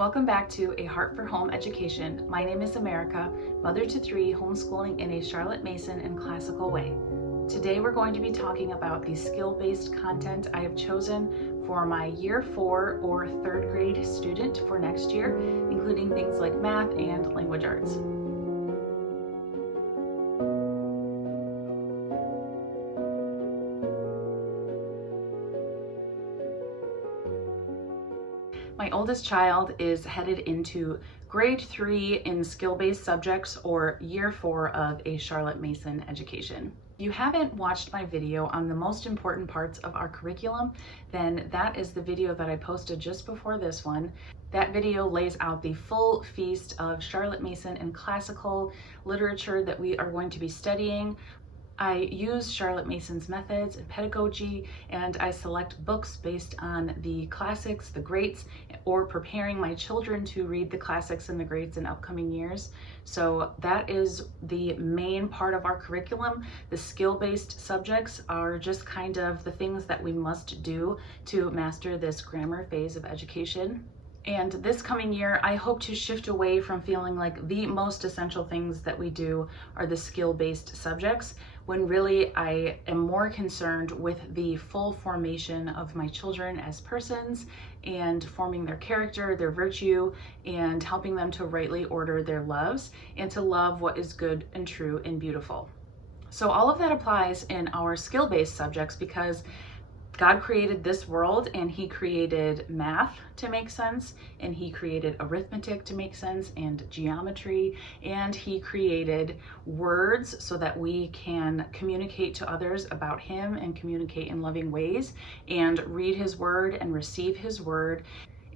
Welcome back to A Heart for Home Education. My name is America, mother to three, homeschooling in a Charlotte Mason and classical way. Today we're going to be talking about the skill-based content I have chosen for my year 4 or 3rd grade student for next year, including things like math and language arts. My oldest child is headed into grade 3 in skill-based subjects or year 4 of a Charlotte Mason education. If you haven't watched my video on the most important parts of our curriculum, then that is the video that I posted just before this one. That video lays out the full feast of Charlotte Mason and classical literature that we are going to be studying. I use Charlotte Mason's methods and pedagogy, and I select books based on the classics, the greats, or preparing my children to read the classics and the greats in upcoming years. So that is the main part of our curriculum. The skill-based subjects are just kind of the things that we must do to master this grammar phase of education. And this coming year, I hope to shift away from feeling like the most essential things that we do are the skill-based subjects, when really I am more concerned with the full formation of my children as persons and forming their character, their virtue, and helping them to rightly order their loves and to love what is good and true and beautiful. So all of that applies in our skill-based subjects because God created this world and he created math to make sense, and he created arithmetic to make sense, and geometry, and he created words so that we can communicate to others about him and communicate in loving ways and read his word and receive his word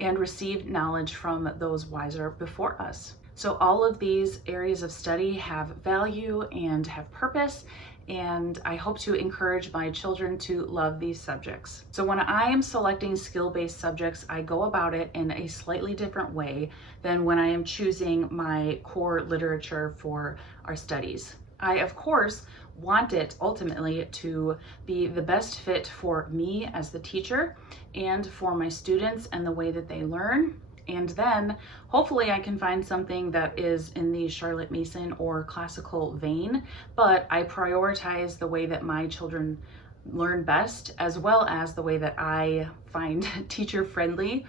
and receive knowledge from those wiser before us. So all of these areas of study have value and have purpose, and I hope to encourage my children to love these subjects. So when I am selecting skill-based subjects, I go about it in a slightly different way than when I am choosing my core literature for our studies. I, of course, want it ultimately to be the best fit for me as the teacher and for my students and the way that they learn. And then hopefully I can find something that is in the Charlotte Mason or classical vein, but I prioritize the way that my children learn best, as well as the way that I find teacher friendly.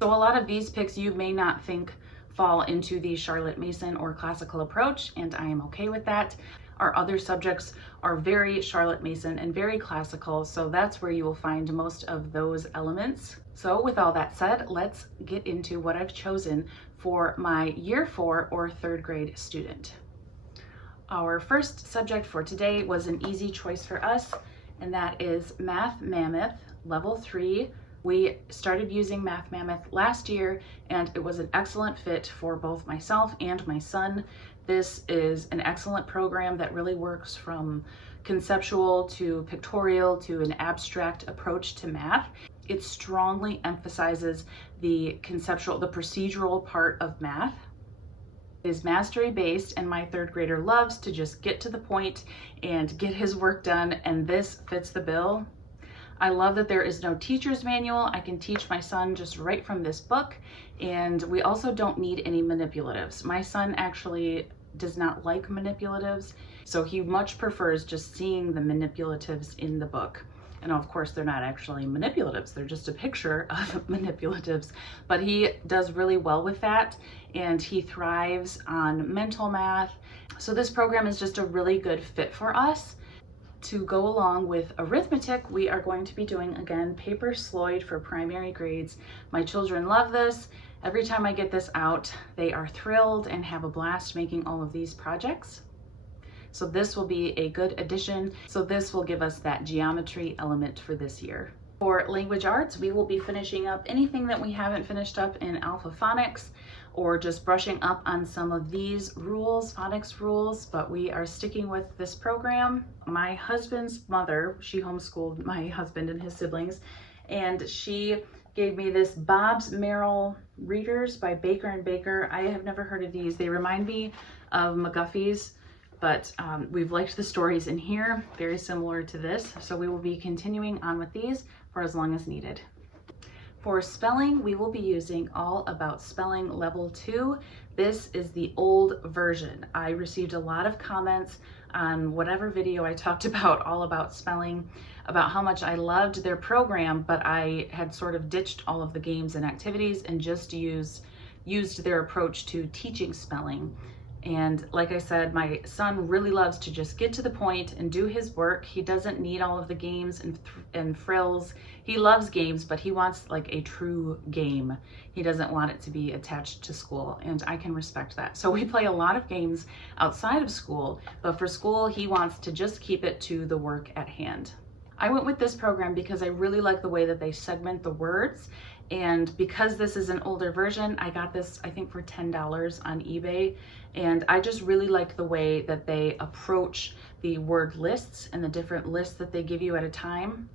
So a lot of these picks you may not think fall into the Charlotte Mason or classical approach, and I am okay with that. Our other subjects are very Charlotte Mason and very classical, so that's where you will find most of those elements. So with all that said, let's get into what I've chosen for my year 4 or 3rd grade student. Our first subject for today was an easy choice for us, and that is Math Mammoth Level 3. We started using Math Mammoth last year, and it was an excellent fit for both myself and my son. This is an excellent program that really works from conceptual to pictorial to an abstract approach to math. It strongly emphasizes the conceptual, the procedural part of math. It is mastery based, and my 3rd grader loves to just get to the point and get his work done, and this fits the bill. I love that there is no teacher's manual. I can teach my son just right from this book, and we also don't need any manipulatives. My son actually does not like manipulatives, so he much prefers just seeing the manipulatives in the book. And of course, they're not actually manipulatives, they're just a picture of manipulatives, but he does really well with that, and he thrives on mental math. So this program is just a really good fit for us. To go along with arithmetic, we are going to be doing, again, Paper Sloyd for primary grades. My children love this. Every time I get this out, they are thrilled and have a blast making all of these projects. So this will be a good addition. So this will give us that geometry element for this year. For language arts, we will be finishing up anything that we haven't finished up in Alpha Phonics, or just brushing up on some of these rules, phonics rules, but we are sticking with this program. My husband's mother, she homeschooled my husband and his siblings, and she gave me this Bob's Merrill Readers by Baker & Baker. I have never heard of these. They remind me of McGuffey's, but we've liked the stories in here, very similar to this. So we will be continuing on with these for as long as needed. For spelling, we will be using All About Spelling Level 2. This is the old version. I received a lot of comments on whatever video I talked about All About Spelling, about how much I loved their program, but I had sort of ditched all of the games and activities and just used their approach to teaching spelling. And like I said, my son really loves to just get to the point and do his work. He doesn't need all of the games and frills. He loves games, but he wants like a true game. He doesn't want it to be attached to school, and I can respect that. So we play a lot of games outside of school, but for school, he wants to just keep it to the work at hand. I went with this program because I really like the way that they segment the words. And because this is an older version, I got this, I think, for $10 on eBay. And I just really like the way that they approach the word lists and the different lists that they give you at a time.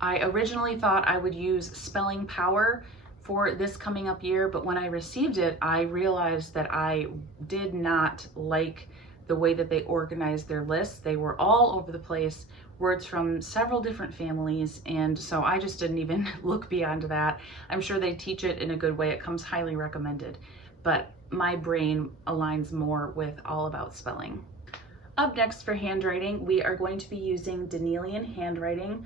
I originally thought I would use Spelling Power for this coming up year, but when I received it, I realized that I did not like the way that they organized their lists. They were all over the place, words from several different families, and so I just didn't even look beyond that. I'm sure they teach it in a good way. It comes highly recommended, but my brain aligns more with All About Spelling. Up next for handwriting, we are going to be using Danielian Handwriting.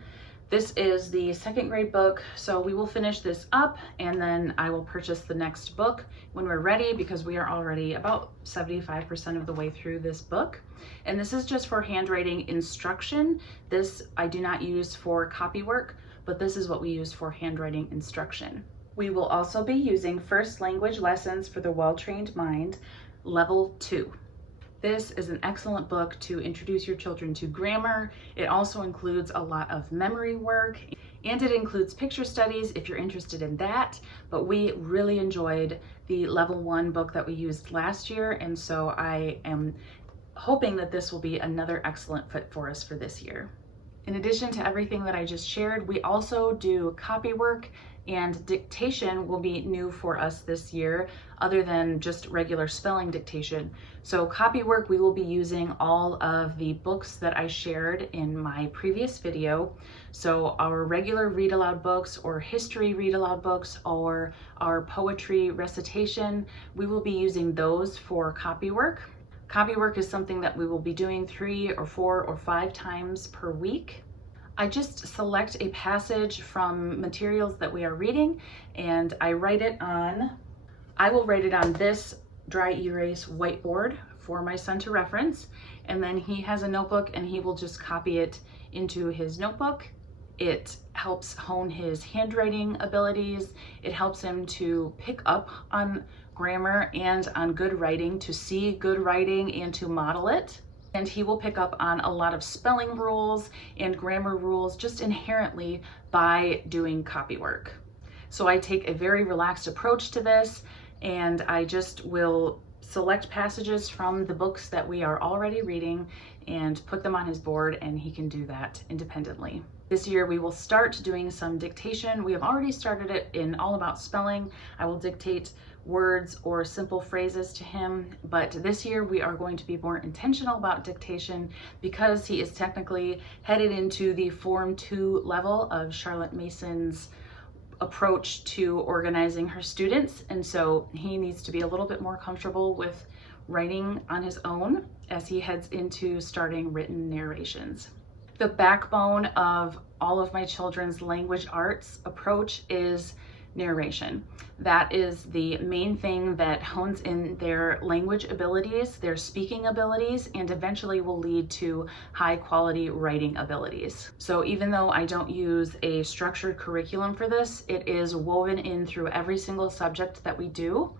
This is the 2nd grade book, so we will finish this up and then I will purchase the next book when we're ready, because we are already about 75% of the way through this book. And this is just for handwriting instruction. This I do not use for copy work, but this is what we use for handwriting instruction. We will also be using First Language Lessons for the Well-Trained Mind, Level 2. This is an excellent book to introduce your children to grammar. It also includes a lot of memory work, and it includes picture studies if you're interested in that. But we really enjoyed the Level 1 book that we used last year, and so I am hoping that this will be another excellent fit for us for this year. In addition to everything that I just shared, we also do copy work, and dictation will be new for us this year, other than just regular spelling dictation. So copy work, we will be using all of the books that I shared in my previous video. So our regular read aloud books, or history read aloud books, or our poetry recitation, we will be using those for copy work. Copy work is something that we will be doing 3 or 4 or 5 times per week. I just select a passage from materials that we are reading, and I will write it on this dry erase whiteboard for my son to reference, and then he has a notebook and he will just copy it into his notebook. It helps hone his handwriting abilities. It helps him to pick up on grammar and on good writing, to see good writing and to model it. And he will pick up on a lot of spelling rules and grammar rules just inherently by doing copy work. So I take a very relaxed approach to this, and I just will select passages from the books that we are already reading and put them on his board, and he can do that independently. This year we will start doing some dictation. We have already started it in All About Spelling. I will dictate words or simple phrases to him, but this year we are going to be more intentional about dictation because he is technically headed into the Form 2 level of Charlotte Mason's approach to organizing her students, and so he needs to be a little bit more comfortable with writing on his own as he heads into starting written narrations. The backbone of all of my children's language arts approach is narration. That is the main thing that hones in their language abilities, their speaking abilities, and eventually will lead to high quality writing abilities. So even though I don't use a structured curriculum for this, it is woven in through every single subject that we do.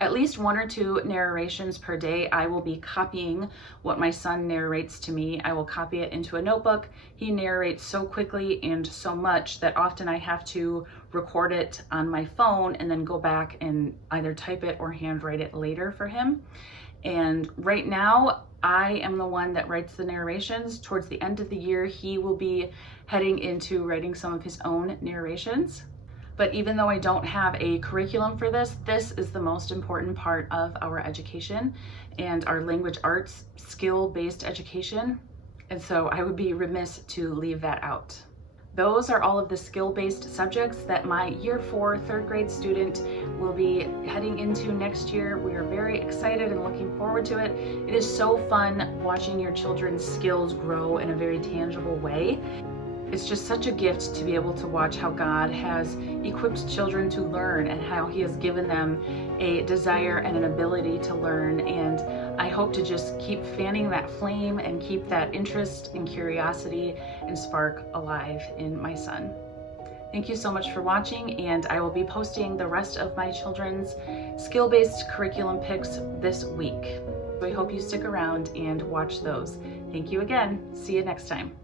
At least 1 or 2 narrations per day, I will be copying what my son narrates to me. I will copy it into a notebook. He narrates so quickly and so much that often I have to record it on my phone and then go back and either type it or handwrite it later for him. And right now, I am the one that writes the narrations. Towards the end of the year, he will be heading into writing some of his own narrations. But even though I don't have a curriculum for this, this is the most important part of our education and our language arts skill-based education. And so I would be remiss to leave that out. Those are all of the skill-based subjects that my year 4 third grade student will be heading into next year. We are very excited and looking forward to it. It is so fun watching your children's skills grow in a very tangible way. It's just such a gift to be able to watch how God has equipped children to learn and how He has given them a desire and an ability to learn. And I hope to just keep fanning that flame and keep that interest and curiosity and spark alive in my son. Thank you so much for watching, and I will be posting the rest of my children's skill-based curriculum picks this week. So I hope you stick around and watch those. Thank you again. See you next time.